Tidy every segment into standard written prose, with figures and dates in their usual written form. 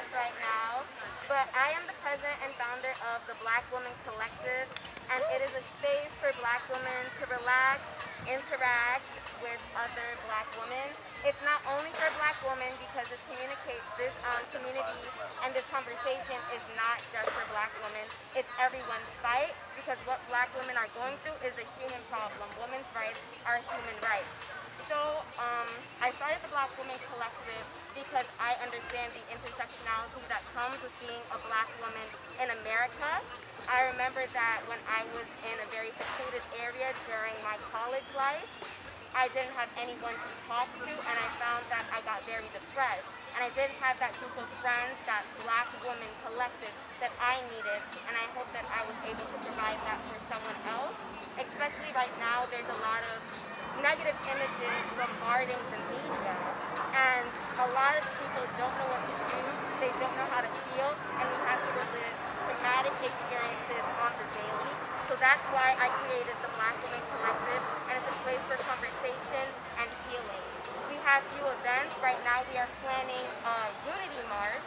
us right now, but I am the president and founder of the Black Woman Collective, and it is a space for Black women to relax, interact with other Black women. It's not only for Black women because this community and this conversation is not just for Black women. It's everyone's fight because what Black women are going through is a human problem. Women's rights are human rights. So I started the Black Woman Collective because I understand the intersectionality that comes with being a Black woman in America. I remember that when I was in a very secluded area during my college life, I didn't have anyone to talk to, and I found that I got very depressed. And I didn't have that group of friends, that Black woman collective that I needed, and I hope that I was able to provide that for someone else. Especially right now, there's a lot of negative images bombarding the media, and a lot of people don't know what to do, they don't know how to feel, and we have to relive traumatic experiences on the daily. So that's why I created the Black Women Collective, and it's a place for conversation and healing. We have few events. Right now we are planning a Unity March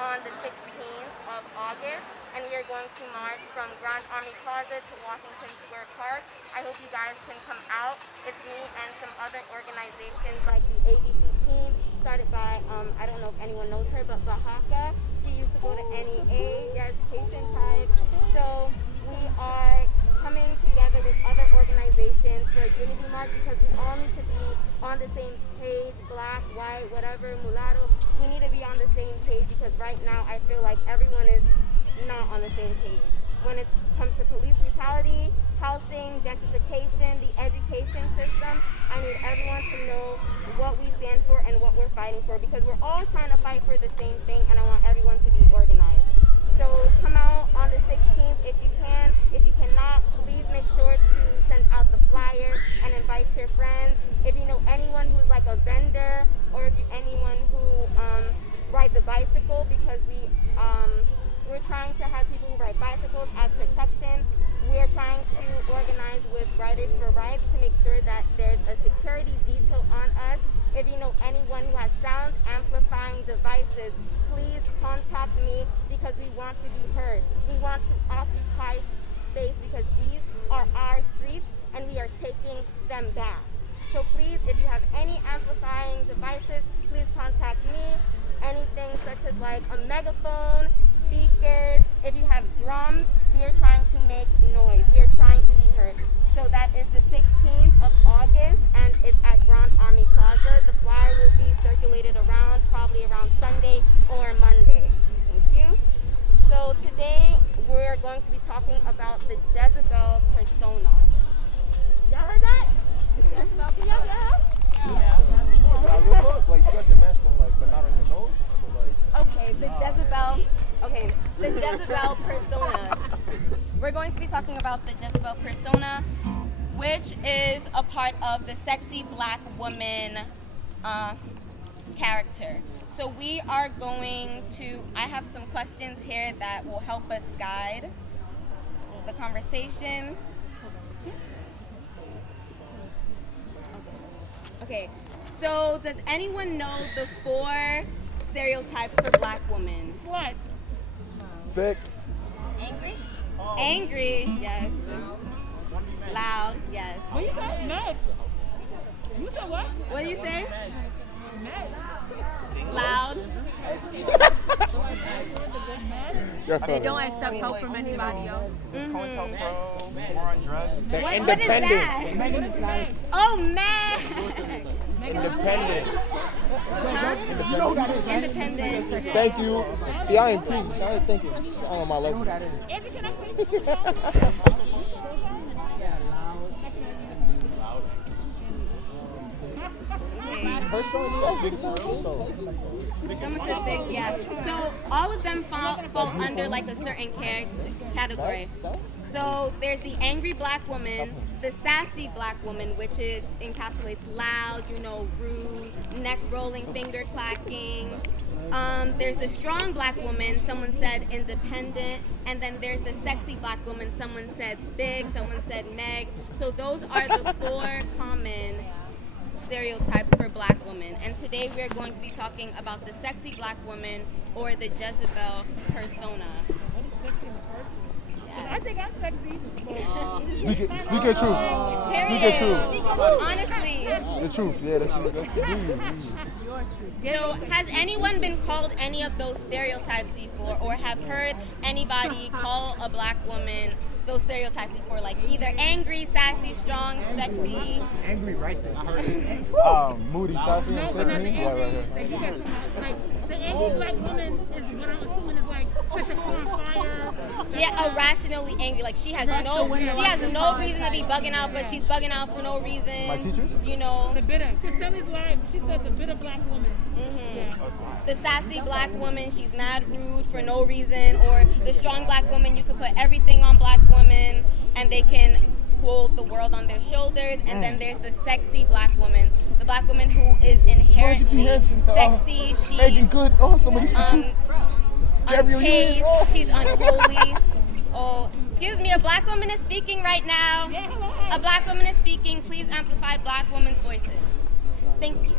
on the 16th of August, and we are going to march from Grand Army Plaza to Washington Square Park. I hope you guys can come out. It's me and some other organizations like the ABC team, started by, I don't know if anyone knows her, but Bahaka. She used to go to NEA, the education type. So we are coming together with other organizations for a unity march because we all need to be on the same page, Black, white, whatever, mulatto. We need to be on the same page because right now I feel like everyone is not on the same page. When it comes to police brutality, housing, gentrification, the education system, I need everyone to know what we stand for and what we're fighting for because we're all trying to fight for the same thing, and I want everyone to be organized. So come out on the 16th if you can. If you cannot, please make sure to send out the flyer and invite your friends. If you know anyone who's like a vendor, or if you anyone who rides a bicycle, because we're trying to have people who ride bicycles as protection. We're trying to organize with Riders for Rights to make sure that there's a security detail on us. If you know anyone who has sound amplifying devices, please contact me because we want to be heard. We want to occupy space because these are our streets and we are taking them back. So please, if you have any amplifying devices, please contact me. Anything such as like a megaphone, speakers, if you have drums, we are trying to make noise. We are trying to be heard. So that is the 16th of August, and it's at Grand Army Plaza. The flyer will be circulated around, probably around Sunday or Monday. Thank you. So today, we're going to be talking about the Jezebel Persona. Y'all heard that? The Jezebel Persona? Yeah. Real quick, like you got your mask on, like, but not on your nose. So, like, okay, the Jezebel Persona. We're going to be talking about the Jezebel Persona, which is a part of the sexy Black woman character. So we are going to, I have some questions here that will help us guide the conversation. Okay, so does anyone know the 4 stereotypes for Black women? What? sick. Angry? Angry, yes. Loud, yes. What you say? Next. You said what? What do you say? Next. Loud. They don't accept help from anybody else. More on drugs. What is that? Oh, man. Independent. Huh? Independent. Thank you. See, I ain't preach. I ain't thinking. I on my level. Andrew, can I please? Someone said thick, yeah. So all of them fall under like a certain category. So there's the angry Black woman, the sassy Black woman, which encapsulates loud, rude, neck rolling, finger clacking. There's the strong Black woman, someone said independent, and then there's the sexy Black woman, someone said big, someone said meg. So those are the 4 common stereotypes for black women, and today we are going to be talking about the sexy black woman, or the Jezebel persona. I think I'm sexy. Speak your truth. Speak your truth. Honestly. The truth. Yeah, that's So, has anyone been called any of those stereotypes before, or have heard anybody call a black woman those stereotypes before, like either angry, sassy, strong, sexy? Angry right there. I heard it. Moody, sassy, No, but not the yeah, right here. angry. Like, you got some, like, the angry black woman is what I'm assuming is like set the car on fire. Yeah, irrationally angry. Like she has no reason to be bugging out, but she's bugging out for no reason. My teachers? You know. The bitter. Because Sally's wife, she said the bitter black woman. Yeah. The sassy black woman, she's mad rude for no reason, or the strong black woman, you could put everything on black women and they can hold the world on their shoulders. And then there's the sexy black woman, the black woman who is inherently sexy. She's Making good. Oh, somebody's the truth. unchaste, she's unholy. Oh, excuse me, a black woman is speaking right now. Yeah, hello. A black woman is speaking. Please amplify black women's voices. Thank you.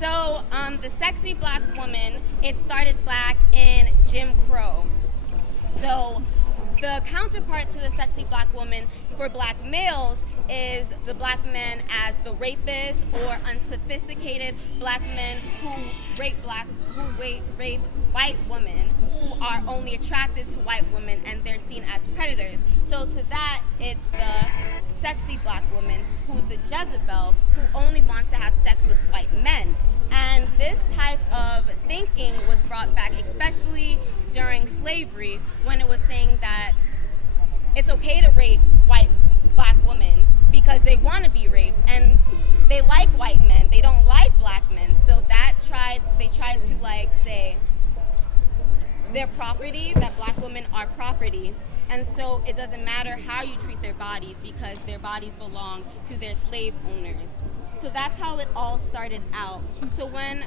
So, the sexy black woman, it started back in Jim Crow. So, the counterpart to the sexy black woman for black males is the black men as the rapist or unsophisticated black men who rape white women who are only attracted to white women and they're seen as predators. So to that, it's the sexy black woman who's the Jezebel who only wants to have sex with white men. And this type of thinking was brought back, especially during slavery, when it was saying that it's okay to rape black women because they want to be raped and they like white men, they don't like black men. So they tried to like say they're property, that black women are property. And so it doesn't matter how you treat their bodies because their bodies belong to their slave owners. So that's how it all started out. So when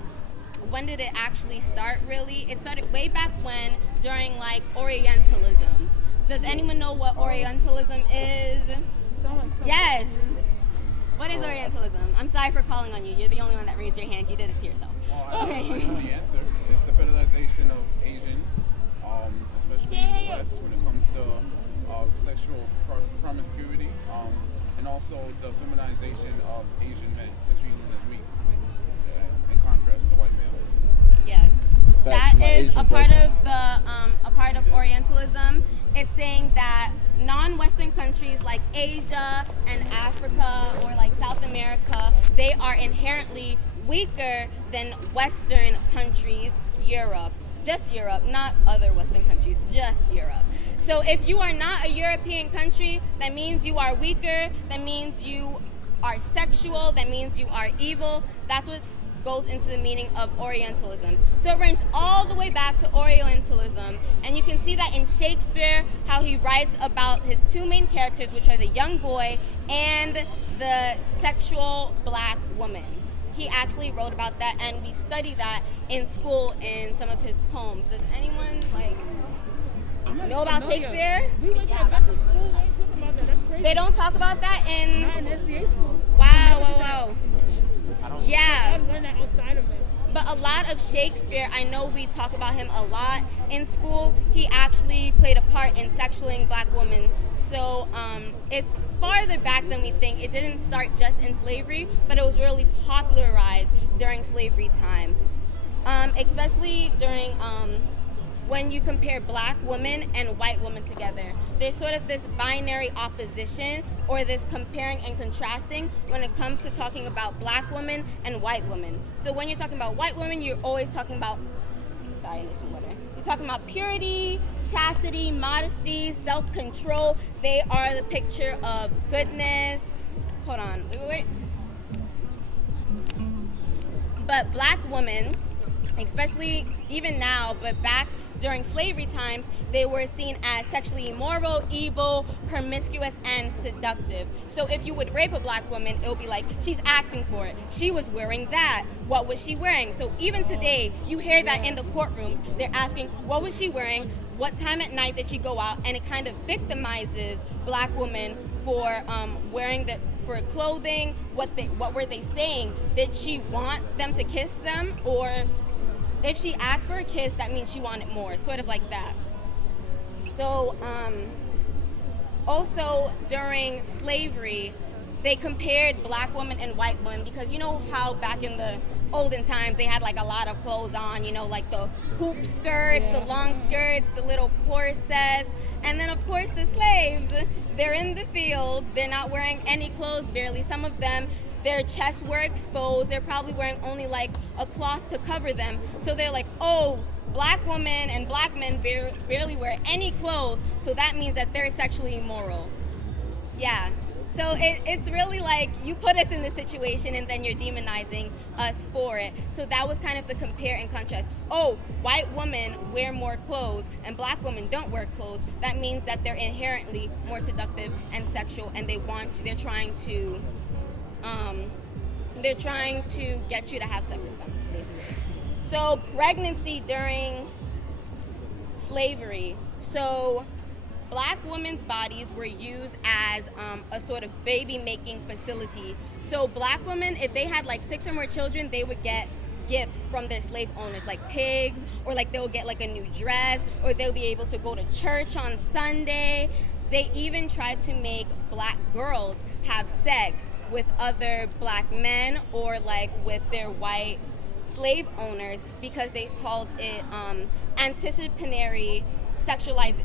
did it actually start really? It started way back when, during like Orientalism. Does anyone know what Orientalism is? Yes. What is Orientalism? I'm sorry for calling on you. You're the only one that raised your hand. You did it to yourself. I know the answer. It's the fetishization of Asians, especially in the West, when it comes to sexual promiscuity, and also the feminization of Asian men, as viewed as weak, in contrast to white males. Yes. Facts, That my is Asian a part brother. of a part of Orientalism. It's saying that non-Western countries like Asia and Africa or like South America, they are inherently weaker than Western countries, Europe. Just Europe, not other Western countries, just Europe. So if you are not a European country, that means you are weaker, that means you are sexual, that means you are evil. That's what goes into the meaning of Orientalism. So it runs all the way back to Orientalism, and you can see that in Shakespeare, how he writes about his two main characters, which are the young boy and the sexual black woman. He actually wrote about that, and we study that in school in some of his poems. Does anyone know about Shakespeare? We went to Baptist school. They ain't talking about that. That's crazy. They don't talk about that in. Not in SDA school. Wow. Yeah. I learned that outside of it. But a lot of Shakespeare, I know we talk about him a lot in school. He actually played a part in sexualizing black women. So it's farther back than we think. It didn't start just in slavery, but it was really popularized during slavery time. Especially during when you compare black women and white women together. There's sort of this binary opposition or this comparing and contrasting when it comes to talking about black women and white women. So when you're talking about white women, you're always talking about, sorry, I need some water. You're talking about purity, chastity, modesty, self-control. They are the picture of goodness. Hold on, wait. But black women, especially even now, but back during slavery times, they were seen as sexually immoral, evil, promiscuous, and seductive. So if you would rape a black woman, it would be like, she's asking for it. She was wearing that. What was she wearing? So even today, you hear that in the courtrooms. They're asking, what was she wearing? What time at night did she go out? And it kind of victimizes black women for wearing for clothing? What were they saying? Did she want them to kiss them, or if she asked for a kiss, that means she wanted more, sort of like that. So also during slavery, they compared black women and white women, because you know how back in the olden times they had like a lot of clothes on, you know, like the hoop skirts, the long skirts, the little corsets, and then of course the slaves, they're in the field, they're not wearing any clothes barely. Some of them, their chests were exposed, they're probably wearing only like a cloth to cover them. So they're like, oh, black women and black men barely wear any clothes, so that means that they're sexually immoral. Yeah. So it's really like you put us in this situation and then you're demonizing us for it. So that was kind of the compare and contrast. Oh, white women wear more clothes and black women don't wear clothes. That means that they're inherently more seductive and sexual, and they're trying to get you to have sex with them, basically. So pregnancy during slavery. So black women's bodies were used as a sort of baby making facility. So black women, if they had like 6 or more children, they would get gifts from their slave owners, like pigs, or like they'll get like a new dress, or they'll be able to go to church on Sunday. They even tried to make black girls have sex with other black men or like with their white slave owners, because they called it anticipatory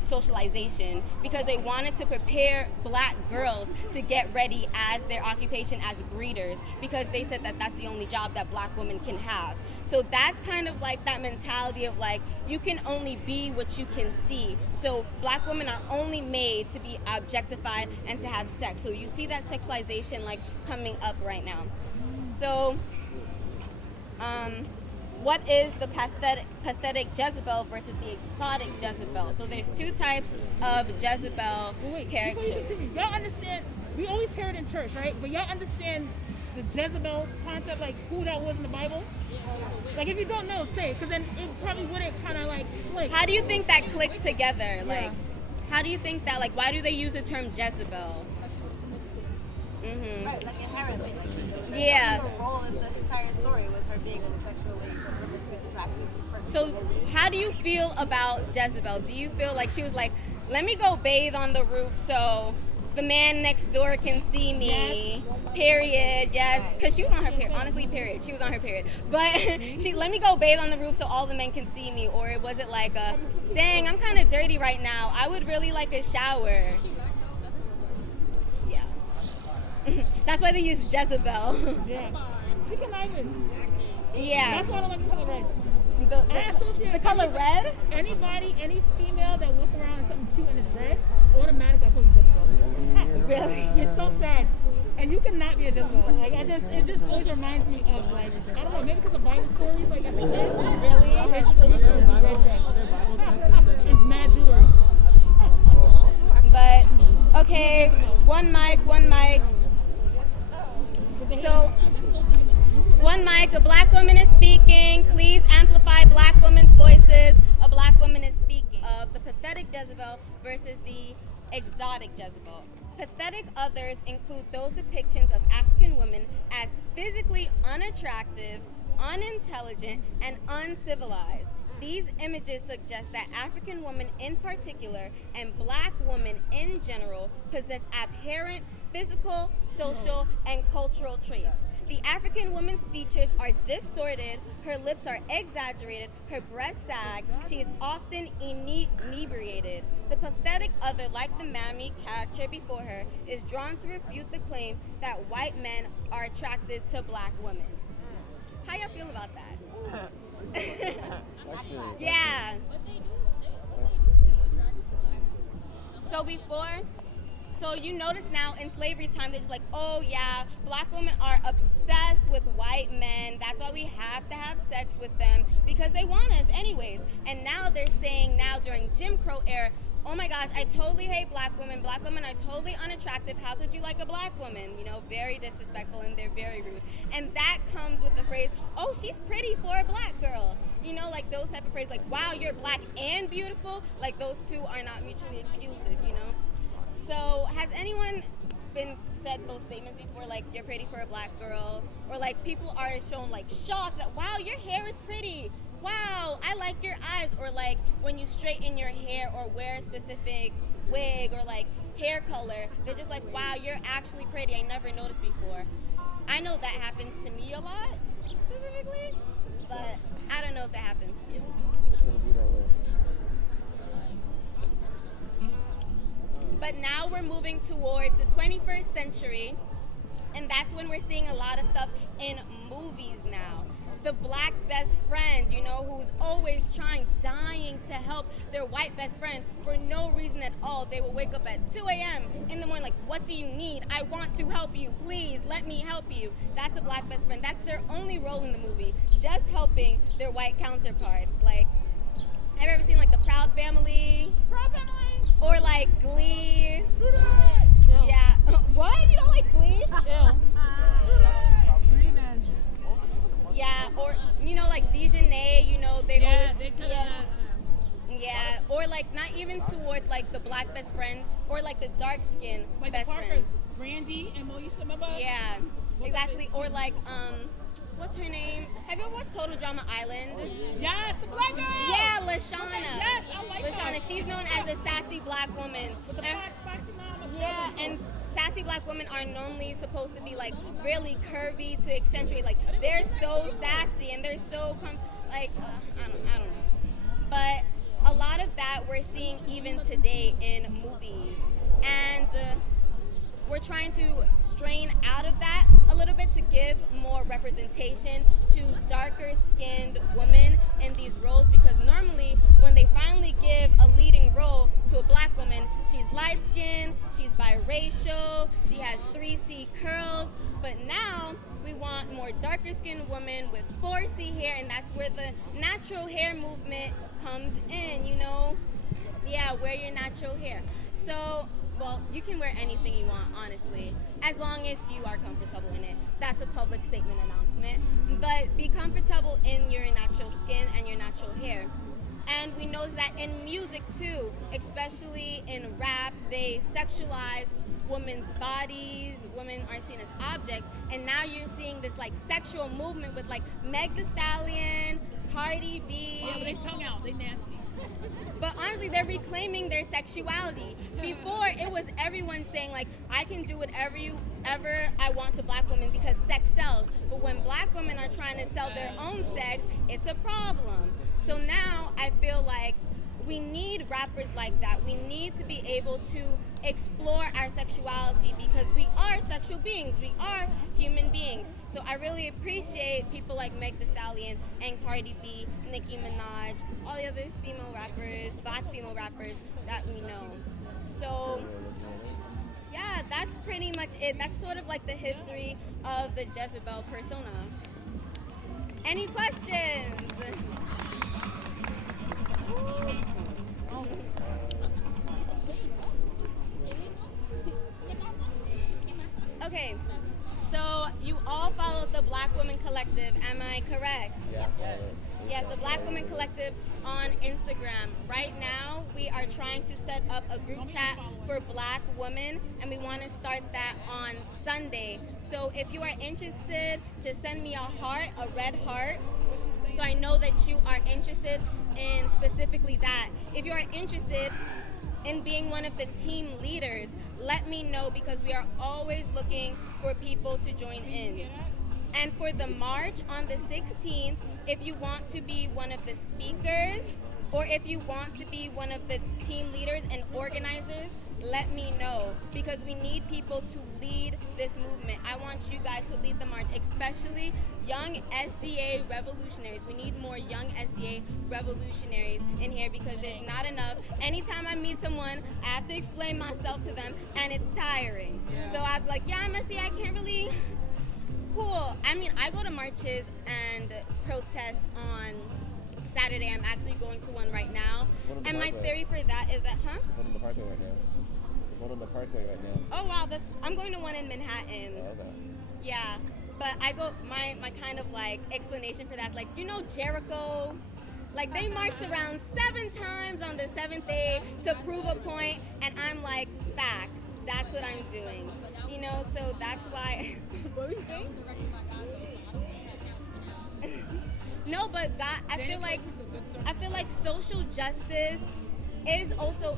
socialization, because they wanted to prepare black girls to get ready as their occupation as breeders, because they said that that's the only job that black women can have. So that's kind of like that mentality of like, you can only be what you can see. So black women are only made to be objectified and to have sex. So you see that sexualization like coming up right now. So what is the pathetic Jezebel versus the exotic Jezebel? So there's 2 types of Jezebel characters. Y'all understand, we always hear it in church, right? But y'all understand the Jezebel concept, like who that was in the Bible? Like if you don't know, say it, because then it probably wouldn't kind of like click. How do you think that clicks together? Like, how do you think that, like, why do they use the term Jezebel? Right, like inherently. Like, yeah. Her role in the entire story was her being in a sexually promiscuous, attractive person. So how do you feel about Jezebel? Do you feel like she was like, let me go bathe on the roof so the man next door can see me? Yes. Period. Yes. Because she was on her period. Honestly, period. She was on her period. But let me go bathe on the roof so all the men can see me. Or was it like dang, I'm kind of dirty right now. I would really like a shower. Yeah. That's why they use Jezebel. Yeah. She conniving. Yeah. That's why I don't like the color red. The color red? Anybody, any female that walks around in something cute and it's red, automatically I call you Jezebel. Really? It's so sad. And you cannot be a Jezebel. Like it just always reminds me of like, I don't know, maybe because of Bible stories, like at the end. Really? It's mad jewelry. But okay, one mic. So one mic, a black woman is speaking. Please amplify black women's voices. A black woman is speaking of the pathetic Jezebel versus the exotic Jezebel. Pathetic others include those depictions of African women as physically unattractive, unintelligent, and uncivilized. These images suggest that African women in particular and black women in general possess aberrant physical, social, and cultural traits. The African woman's features are distorted, her lips are exaggerated, her breasts sag, she is often inebriated. The pathetic other, like the mammy character before her, is drawn to refute the claim that white men are attracted to black women. How y'all feel about that? Yeah. So you notice now in slavery time, they're just like, oh yeah, black women are obsessed with white men. That's why we have to have sex with them because they want us anyways. And now they're saying now during Jim Crow era, oh my gosh, I totally hate black women. Black women are totally unattractive. How could you like a black woman? You know, very disrespectful and they're very rude. And that comes with the phrase, oh, she's pretty for a black girl. You know, like those type of phrases like, wow, you're black and beautiful. Like those two are not mutually exclusive, you know? So has anyone been said those statements before, like you're pretty for a black girl, or like people are shown like shocked that wow, your hair is pretty. Wow, I like your eyes, or like when you straighten your hair or wear a specific wig or like hair color, they're just like, wow, you're actually pretty. I never noticed before. I know that happens to me a lot, specifically, but I don't know if it happens to you. It's gonna be that way. But now we're moving towards the 21st century, and that's when we're seeing a lot of stuff in movies now. The black best friend, you know, who's always dying to help their white best friend for no reason at all. They will wake up at 2 a.m. in the morning like, what do you need? I want to help you. Please, let me help you. That's a black best friend. That's their only role in the movie, just helping their white counterparts. Like, have you ever seen like The Proud Family? Proud Family. Or like Glee? Ew. Yeah. What? You don't like Glee? Ew. Yeah, or you know, like Dejanay, you know, they Yeah, always, they kind of. yeah, or like not even towards like the black best friend, or like the dark skin Like best the Parkers, friend. Brandy and Moesha, remember? Yeah, exactly. Or like what's her name? Have you ever watched Total Drama Island? Yes, the black girl. Yeah, Lashana. Yes, I like Lashana. her. She's known as the sassy black woman. With the And- spicy mama. Yeah, and sassy black women are normally supposed to be like really curvy to accentuate, like they're so sassy and they're so I don't know. But a lot of that we're seeing even today in movies, and we're trying to strain out of that a little bit to give more representation to darker skinned women in these roles, because normally when they finally give a leading role to a black woman, she's light skinned, she's biracial, she has 3C curls, but now we want more darker skinned women with 4C hair, and that's where the natural hair movement comes in, you know? Yeah, wear your natural hair. So, well, you can wear anything you want, honestly, as long as you are comfortable in it. That's a public statement announcement. But be comfortable in your natural skin and your natural hair. And we know that in music too, especially in rap, they sexualize women's bodies, women are seen as objects, and now you're seeing this like sexual movement with like Meg Thee Stallion, Cardi B. Yeah, but they tongue out, they nasty. But honestly, they're reclaiming their sexuality. Before, it was everyone saying like, I can do whatever I want to black women because sex sells. But when black women are trying to sell their own sex, it's a problem. So now I feel like we need rappers like that. We need to be able to explore our sexuality because we are sexual beings. We are human beings. So I really appreciate people like Meg Thee Stallion and Cardi B, Nicki Minaj, all the other female rappers, black female rappers that we know. So yeah, that's pretty much it. That's sort of like the history of the Jezebel persona. Any questions? Okay, so you all follow the Black Women Collective, am I correct? Yeah. Yes, the Black Women Collective on Instagram. Right now, we are trying to set up a group chat for black women, and we want to start that on Sunday. So if you are interested, just send me a heart, a red heart, so I know that you are interested in specifically that. If you are interested in being one of the team leaders, let me know because we are always looking for people to join in. And for the march on the 16th, if you want to be one of the speakers or if you want to be one of the team leaders and organizers, let me know because we need people to lead this movement. I want you guys to lead the march, especially young SDA revolutionaries. We need more young SDA revolutionaries in here because there's not enough. Anytime I meet someone, I have to explain myself to them and it's tiring. So I'm like, yeah, I'm SDA, I can't really... Cool. I mean, I go to marches and protest on Saturday. I'm actually going to one right now. And my theory for that is that, One in the parkway right now. One on the parkway right now. Oh wow, I'm going to one in Manhattan. Oh, okay. Yeah, but I go my kind of like explanation for that, like Jericho, like they marched around 7 times on the 7th day to prove a point, and I'm like, facts. that's what I'm doing. You know, so that's why. What were you saying? No, but God, I feel like social justice is also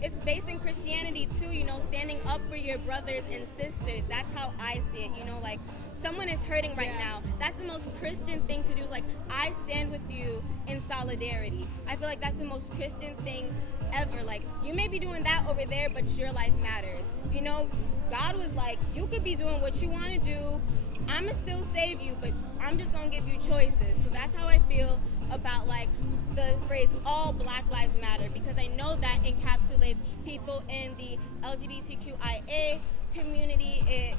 it's based in Christianity too. You know, standing up for your brothers and sisters. That's how I see it. You know, like someone is hurting right now. That's the most Christian thing to do. Is like I stand with you in solidarity. I feel like that's the most Christian thing ever. Like you may be doing that over there, but your life matters. You know, God was like, you could be doing what you want to do. I'ma still save you, but I'm just gonna give you choices. So that's how I feel about like the phrase all Black Lives Matter, because I know that encapsulates people in the LGBTQIA community,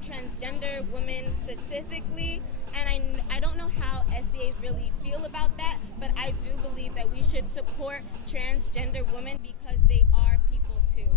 transgender women specifically, and I don't know how SDAs really feel about that, but I do believe that we should support transgender women because they are people too.